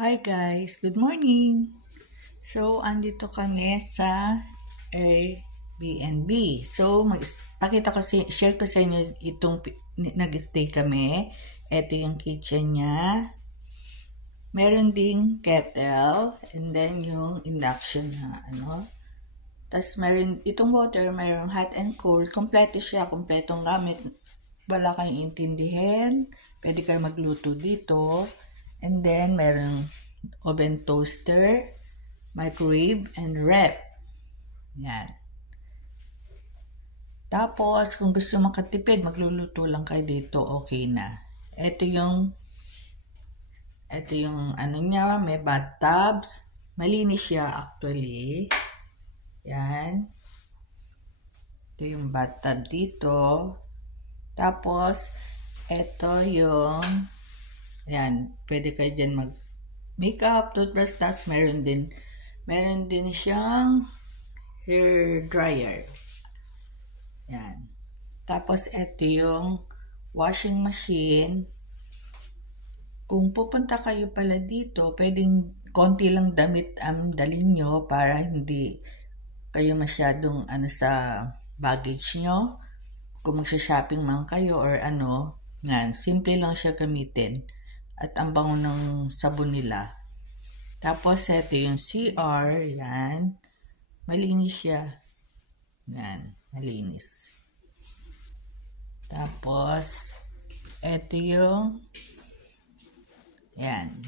Hi guys, good morning! So, andito kami sa Airbnb. So, share ko sa inyo itong nag-stay kami. Ito yung kitchen niya. Meron ding kettle and then yung induction na Tapos meron itong water, meron hot and cold. Kompleto siya, kompletong gamit. Wala kayong intindihin. Pwede kayo magluto dito. And then, meron oven toaster, microwave, and rep. Yan. Tapos, kung gusto makatipid, magluluto lang kayo dito, okay na. Ito yung niya, may bathtubs. Malinis siya actually. Yan. Ito yung bathtub dito. Tapos, ito yung pwede kayo dyan mag-makeup, toothbrush, tapos meron din siyang hair dryer. Yan. Tapos, ito yung washing machine. Kung pupunta kayo pala dito, pwedeng konti lang damit ang dalhin nyo para hindi kayo masyadong sa baggage nyo. Kung magsha-shopping man kayo or yan, simple lang siya gamitin. At ang bango ng sabon nila. Tapos, ito yung CR. Yan. Malinis siya. Yan. Malinis. Tapos, ito yung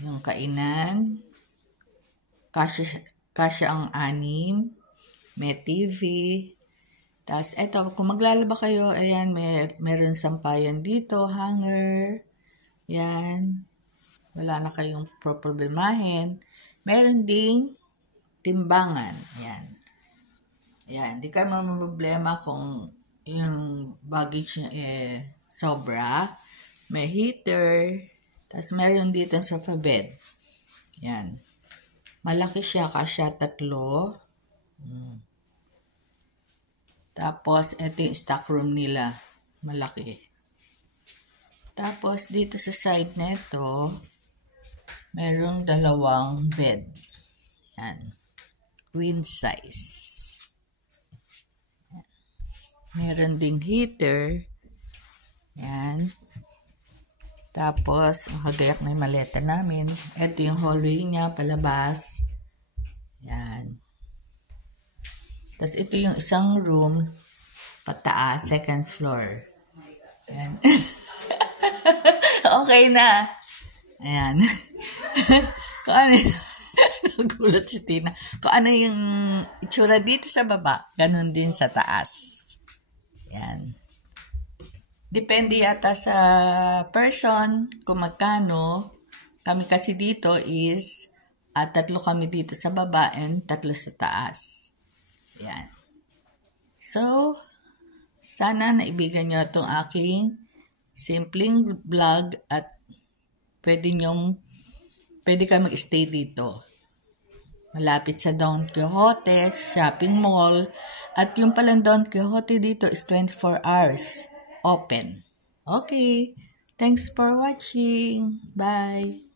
yung kainan. Kasya ang 6. May TV. Tapos, ito, kung maglalaba kayo, ayan, meron sampayan dito, hanger. Yan. Wala na kayong problemahin. Meron ding timbangan. Yan. Yan. Di kayo problema kung yung baggage niya sobra. May heater. Tapos meron dito sa sofa bed. Yan. Malaki siya, kasya 3. Tapos, ito yung stock room nila. Malaki. Tapos, dito sa side nito, merong 2 bed. Yan. Queen size. Yan. Meron ding heater. Yan. Tapos, hagayak na yung maleta namin. Ito yung hallway niya, palabas. Yan. Tapos, ito yung isang room, pataas, 2nd floor. Yan. Okay na. Ayan. Kung ano nagulat si Tina. Kung ano yung itsura dito sa baba, ganun din sa taas. Yan. Depende yata sa person kung magkano. Kami kasi dito is 3 kami dito sa baba and 3 sa taas. Yan. So, sana naibigan nyo itong aking simpleng vlog at pwede kayo mag-stay dito. Malapit sa Don Quixote, shopping mall. At yung palang Don Quixote dito is 24 hours open. Okay. Thanks for watching. Bye.